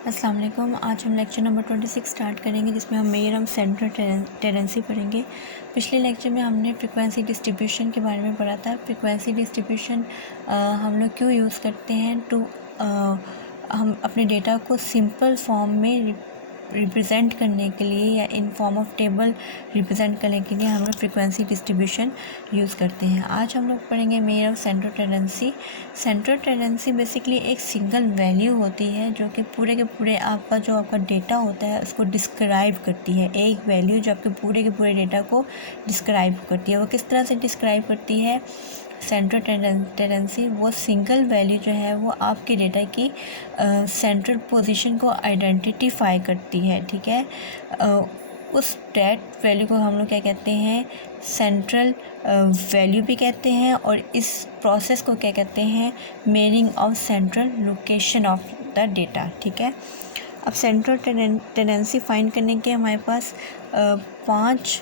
अस्सलाम वालेकुम। आज हम लेक्चर नंबर 26 स्टार्ट करेंगे, जिसमें हम मेयर ऑफ सेंट्रल टेंडेंसी पढ़ेंगे। पिछले लेक्चर में हमने फ्रीक्वेंसी डिस्ट्रीब्यूशन के बारे में पढ़ा था। फ्रीक्वेंसी डिस्ट्रीब्यूशन हम लोग क्यों यूज़ करते हैं हम अपने डेटा को सिंपल फॉर्म में रिप्रेजेंट करने के लिए या in form of table represent करने के लिए हम लोग फ्रीक्वेंसी डिस्ट्रीब्यूशन यूज़ करते हैं। आज हम लोग पढ़ेंगे mayor of central tendency. Central tendency basically एक सिंगल वैल्यू होती है जो कि पूरे के पूरे आपका डेटा होता है उसको डिस्क्राइब करती है। एक वैल्यू जो आपके पूरे के पूरे डेटा को डिस्क्राइब करती है। वो किस तरह से डिस्क्राइब करती है? सेंट्रल टेंडेंसी वो सिंगल वैल्यू जो है वो आपके डेटा की सेंट्रल पोजीशन को आइडेंटिफाई करती है। ठीक है, उस डेट वैल्यू को हम लोग क्या कहते हैं? सेंट्रल वैल्यू भी कहते हैं। और इस प्रोसेस को क्या कहते हैं? मेयरिंग of central location of the data. ठीक है, अब सेंट्रल टेंडेंसी फाइंड करने के हमारे पास 5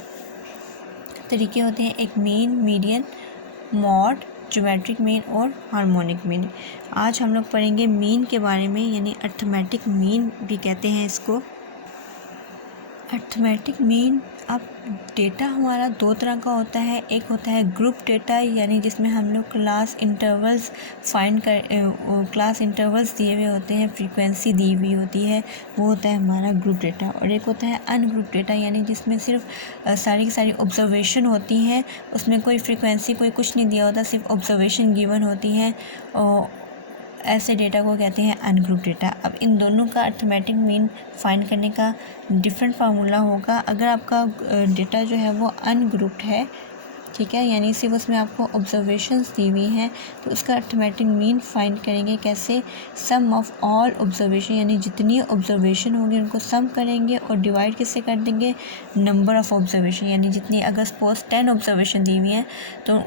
तरीके होते हैं। एक mean, median, mod, geometric mean और हार्मोनिक मीन। आज हम लोग पढ़ेंगे मीन के बारे में, यानी अर्थमेटिक मीन भी कहते हैं इसको। अर्थमेटिक मीन, अब डेटा हमारा 2 तरह का होता है। एक होता है ग्रुप डेटा, यानी जिसमें हम लोग क्लास इंटरवल्स क्लास इंटरवल्स दिए हुए होते हैं, फ्रीक्वेंसी दी हुई होती है, वो होता है हमारा ग्रुप डेटा। और एक होता है अनग्रुप डेटा, यानी जिसमें सिर्फ सारी की सारी ऑब्जर्वेशन होती हैं, उसमें कोई फ्रीक्वेंसी कोई कुछ नहीं दिया होता, सिर्फ ऑब्जर्वेशन गिवन होती हैं। और ऐसे डेटा को कहते हैं अनग्रुप डेटा। अब इन दोनों का अर्थमेटिक मीन फाइंड करने का डिफरेंट फार्मूला होगा। अगर आपका डेटा जो है वो अनग्रुप्ड है, ठीक है, यानी सिर्फ उसमें आपको ऑब्जर्वेशंस दी हुई हैं, तो उसका अर्थमेटिक मीन फाइंड करेंगे कैसे? सम ऑफ ऑल ऑब्जर्वेशन, यानी जितनी ऑब्जर्वेशन होंगी उनको सम करेंगे और डिवाइड किससे कर देंगे? नंबर ऑफ़ ऑब्जर्वेशन, यानी जितनी, अगर सपोज 10 ऑब्जर्वेशन दी हुई हैं तो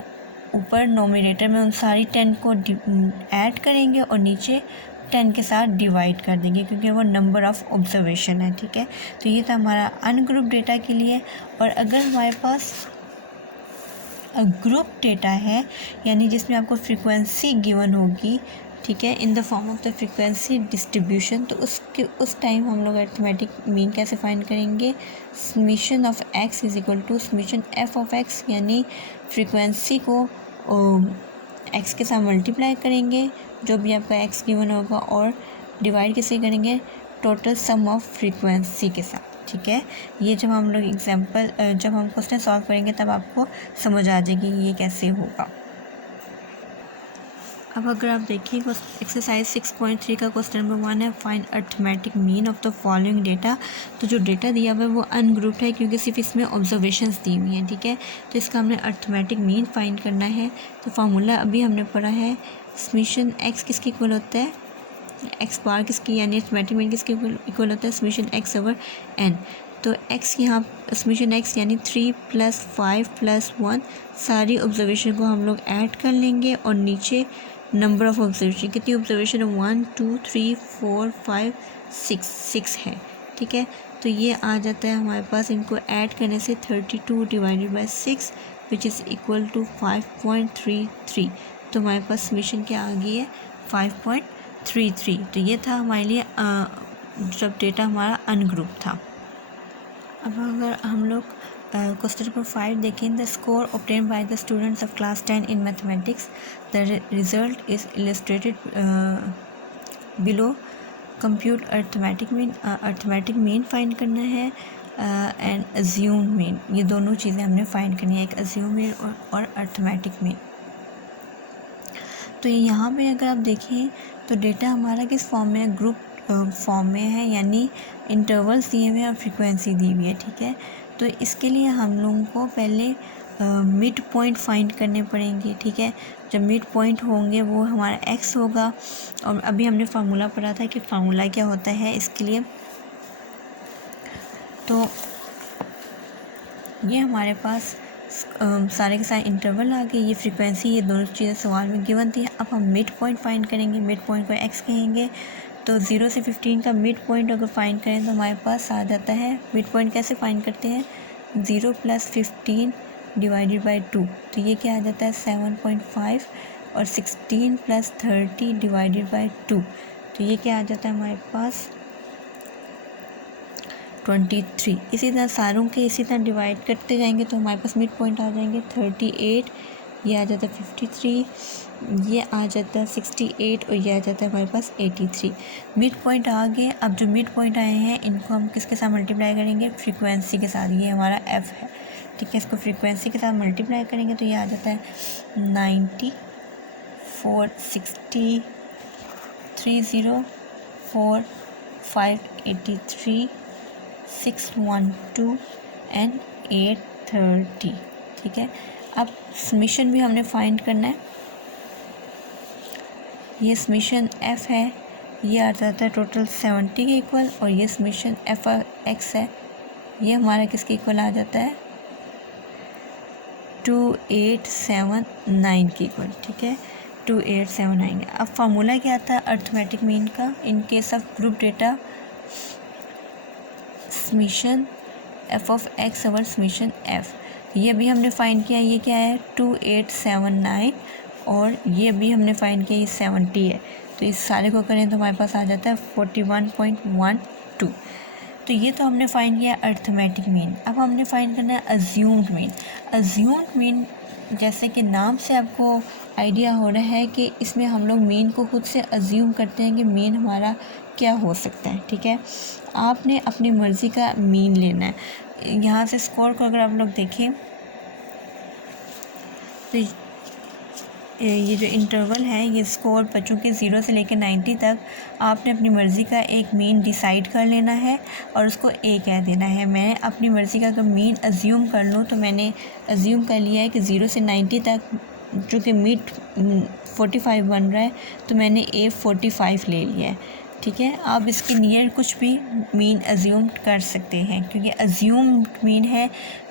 ऊपर नोमिनेटर में उन सारी 10 को ऐड करेंगे और नीचे 10 के साथ डिवाइड कर देंगे, क्योंकि वो नंबर ऑफ़ ऑब्जर्वेशन है। ठीक है, तो ये था हमारा अनग्रुप डेटा के लिए। और अगर हमारे पास ग्रुप डेटा है, यानी जिसमें आपको फ्रीक्वेंसी गिवन होगी, ठीक है, in the form of the frequency distribution, तो उस टाइम हम लोग अर्थमेटिक मीन कैसे फाइंड करेंगे? Summation of x is equal to summation f of x, यानी फ्रीक्वेंसी को एक्स के साथ मल्टीप्लाई करेंगे, जो भी आपका एक्स गिवन होगा, और डिवाइड किससे करेंगे? टोटल सम ऑफ फ्रीक्वेंसी के साथ। ठीक है, ये जब हम लोग जब हम क्वेश्चन सॉल्व करेंगे तब आपको समझ आ जाएगी ये कैसे होगा। अब अगर आप देखिए एक्सरसाइज 6.3 का क्वेश्चन नंबर 1 है, find arithmetic mean of the following data. तो जो डेटा दिया हुआ है वो अनग्रुप्ड है, क्योंकि सिर्फ इसमें ऑब्जर्वेशंस दी हुई हैं। ठीक है, तो इसका हमने अर्थमेटिक मीन फाइंड करना है। तो फार्मूला अभी हमने पढ़ा है, समीशन एक्स किसके इक्वल होता है? एक्स बार किसकी, यानी अर्थमेटिक मीन किसके इक्वल होता है? Summation x over n. तो एक्स यहाँ समीशन एक्स यानी 3 + 5 + 1, सारी ऑब्जर्वेशन को हम लोग ऐड कर लेंगे और नीचे नंबर ऑफ़ ऑब्जर्वेशन, कितनी ऑब्जर्वेशन है? 1 2 3 4 5 6 है। ठीक है, तो ये आ जाता है हमारे पास, इनको ऐड करने से 32 / 6 विच इज़ इक्वल टू 5.33। तो हमारे पास समीशन क्या आ गई है? 5.33। तो ये था हमारे लिए जब डेटा हमारा अनग्रुप था। अब अगर हम लोग क्वेश्चन नंबर 5 देखें, the score obtain by the students of class 10 in mathematics, the result is illustrated below. Compute arithmetic mean find करना है एंड अज्यूम मीन, ये दोनों चीज़ें हमने फाइंड करनी है, एक अज्यूम मीन और अर्थमेटिक मीन। तो यहाँ पे अगर आप देखें तो डेटा हमारा किस फॉर्म में है? ग्रुप फॉर्म में है, यानी इंटरवल्स दिए हुए हैं और फ्रीक्वेंसी दी हुई है। ठीक है, तो इसके लिए हम लोगों को पहले मिड पॉइंट फाइंड करने पड़ेंगे। ठीक है, जब मिड पॉइंट होंगे वो हमारा एक्स होगा। और अभी हमने फार्मूला पढ़ा था कि फार्मूला क्या होता है इसके लिए। तो ये हमारे पास सारे के सारे इंटरवल आ गए, ये फ्रीक्वेंसी, ये दोनों चीज़ें सवाल में गिवन थी। अब हम मिड पॉइंट फाइंड करेंगे, मिड पॉइंट को एक्स कहेंगे। तो 0 से 15 का मिड पॉइंट अगर फाइंड करें तो हमारे पास आ जाता है, मिड पॉइंट कैसे फाइंड करते हैं? 0 + 15 / 2, तो ये क्या आ जाता है? 7.5। और 16 + 30 / 2, तो ये क्या आ जाता है हमारे पास? 23। इसी तरह सारों के इसी तरह डिवाइड करते जाएंगे तो हमारे पास मिड पॉइंट आ जाएंगे 38, ये आ जाता है 53, ये आ जाता है 68 और ये आ जाता है हमारे पास 83। मिड पॉइंट आ गए। अब जो मिड पॉइंट आए हैं इनको हम किसके साथ मल्टीप्लाई करेंगे, फ्रीक्वेंसी के साथ। ये हमारा एफ है, ठीक है। इसको फ्रीक्वेंसी के साथ मल्टीप्लाई करेंगे तो ये आ जाता है 90, 460, 30, 4, 583, 612 एंड 830, ठीक है। अब समीशन भी हमने फाइंड करना है। ये समीशन एफ है, ये आ जाता है टोटल 70 के इक्वल, और ये समीशन एफ एक्स है, ये हमारा किसके इक्वल आ जाता है 2879 के इक्वल, ठीक है। 2879। अब फार्मूला क्या आता है अर्थमेटिक मीन का in case of group data, summation f of x over summation F. ये भी हमने फाइंड किया, ये क्या है 2879, और ये भी हमने फाइंड किया ये 70 है। तो इस सारे को करें तो हमारे पास आ जाता है 41.12। तो ये तो हमने फाइंड किया अर्थमेटिक मीन। अब हमने फाइंड करना है अज्यूम्ड मीन। अज्यूम्ड मीन जैसे कि नाम से आपको आइडिया हो रहा है कि इसमें हम लोग मीन को खुद से अज्यूम करते हैं कि मीन हमारा क्या हो सकता है, ठीक है। आपने अपनी मर्ज़ी का मीन लेना है। यहाँ से स्कोर को अगर आप लोग देखें तो ये जो इंटरवल है ये स्कोर बच्चों के 0 से लेकर 90 तक आपने अपनी मर्ज़ी का एक मीन डिसाइड कर लेना है और उसको ए कह देना है। मैं अपनी मर्ज़ी का अगर मीन अज्यूम कर लूँ तो मैंने अज्यूम कर लिया है कि 0 से 90 तक जो कि मिड 45 बन रहा है, तो मैंने ए 45 ले लिया है, ठीक है। आप इसके नियर कुछ भी मीन अज्यूम कर सकते हैं, क्योंकि अज्यूम मीन है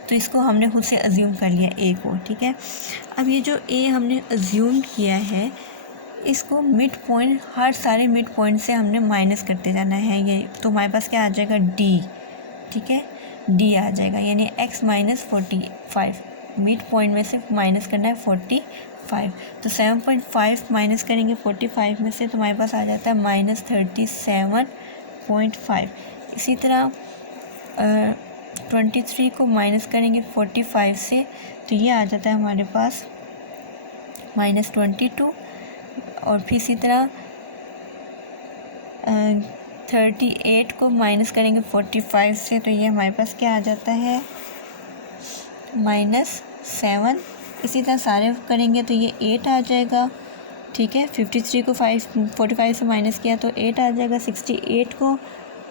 तो इसको हमने खुद से अज्यूम कर लिया ए को, ठीक है। अब ये जो ए हमने अज्यूम किया है इसको मिड पॉइंट, हर सारे मिड पॉइंट से हमने माइनस करते जाना है। ये तो हमारे पास क्या आ जाएगा डी, ठीक है, डी आ जाएगा, यानी x माइनस 45, मिड पॉइंट में से माइनस करना है 45। तो 7.5 माइनस करेंगे 45 में से तो हमारे पास आ जाता है माइनस 37.5। इसी तरह 23 को माइनस करेंगे 45 से तो ये आ जाता है हमारे पास माइनस 22। और फिर इसी तरह 38 को माइनस करेंगे 45 से तो ये हमारे पास क्या आ जाता है -7। इसी तरह सारे करेंगे तो ये 8 आ जाएगा, ठीक है। 53 को 45 से माइनस किया तो 8 आ जाएगा। 68 को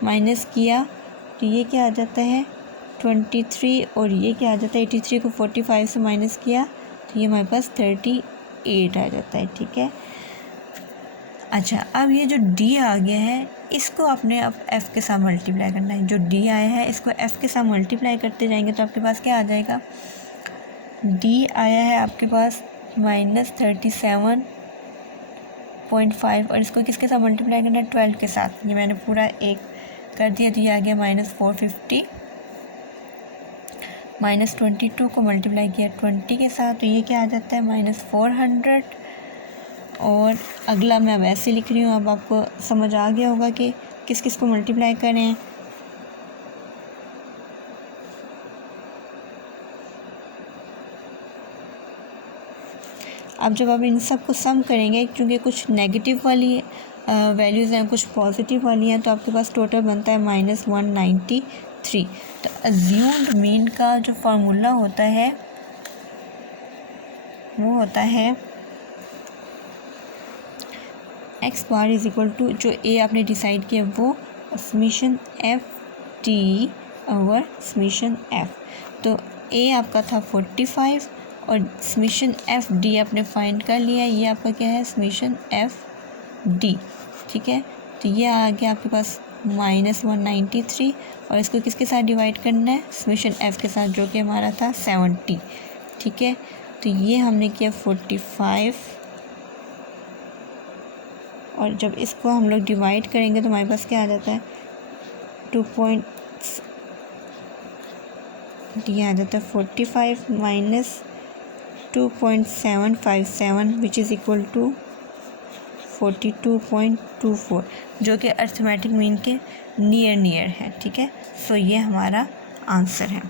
माइनस किया तो ये क्या आ जाता है 23, और ये क्या आ जाता है 83 को 45 से माइनस किया तो ये हमारे पास 38 आ जाता है, ठीक है। अच्छा, अब ये जो डी आ गया है इसको आपने अब एफ़ के साथ मल्टीप्लाई करना है। जो डी आया है इसको एफ़ के साथ मल्टीप्लाई करते जाएंगे तो आपके पास क्या आ जाएगा, डी आया है आपके पास -37.5, और इसको किसके साथ मल्टीप्लाई करना है 12 के साथ। ये मैंने पूरा एक कर दिया तो ये आ गया -450। -22 को मल्टीप्लाई किया 20 के साथ तो ये क्या आ जाता है -400। और अगला मैं वैसे लिख रही हूँ, अब आपको समझ आ गया होगा कि किस किस को मल्टीप्लाई करें। अब जब आप इन सब को सम करेंगे, क्योंकि कुछ नेगेटिव वाली वैल्यूज़ हैं कुछ पॉजिटिव वाली हैं, तो आपके पास टोटल बनता है -193। तो अज्यूम्ड मीन का जो फार्मूला होता है वो होता है x bar is equal to, जो ए आपने डिसाइड किया वो summation f t over summation f. तो ए आपका था 45 और समीशन एफ डी आपने फाइंड कर लिया, ये आपका क्या है समीशन एफ डी, ठीक है। तो ये आ गया आपके पास -193, और इसको किसके साथ डिवाइड करना है समीशन एफ के साथ, जो कि हमारा था 70, ठीक है। तो ये हमने किया 45, और जब इसको हम लोग डिवाइड करेंगे तो हमारे पास क्या आ जाता है 2 ये आ जाता है 45 minus 2.757 which is equal to 42.24 जो कि अर्थमेटिक मीन के नियर है। ठीक है, सो ये हमारा आंसर है।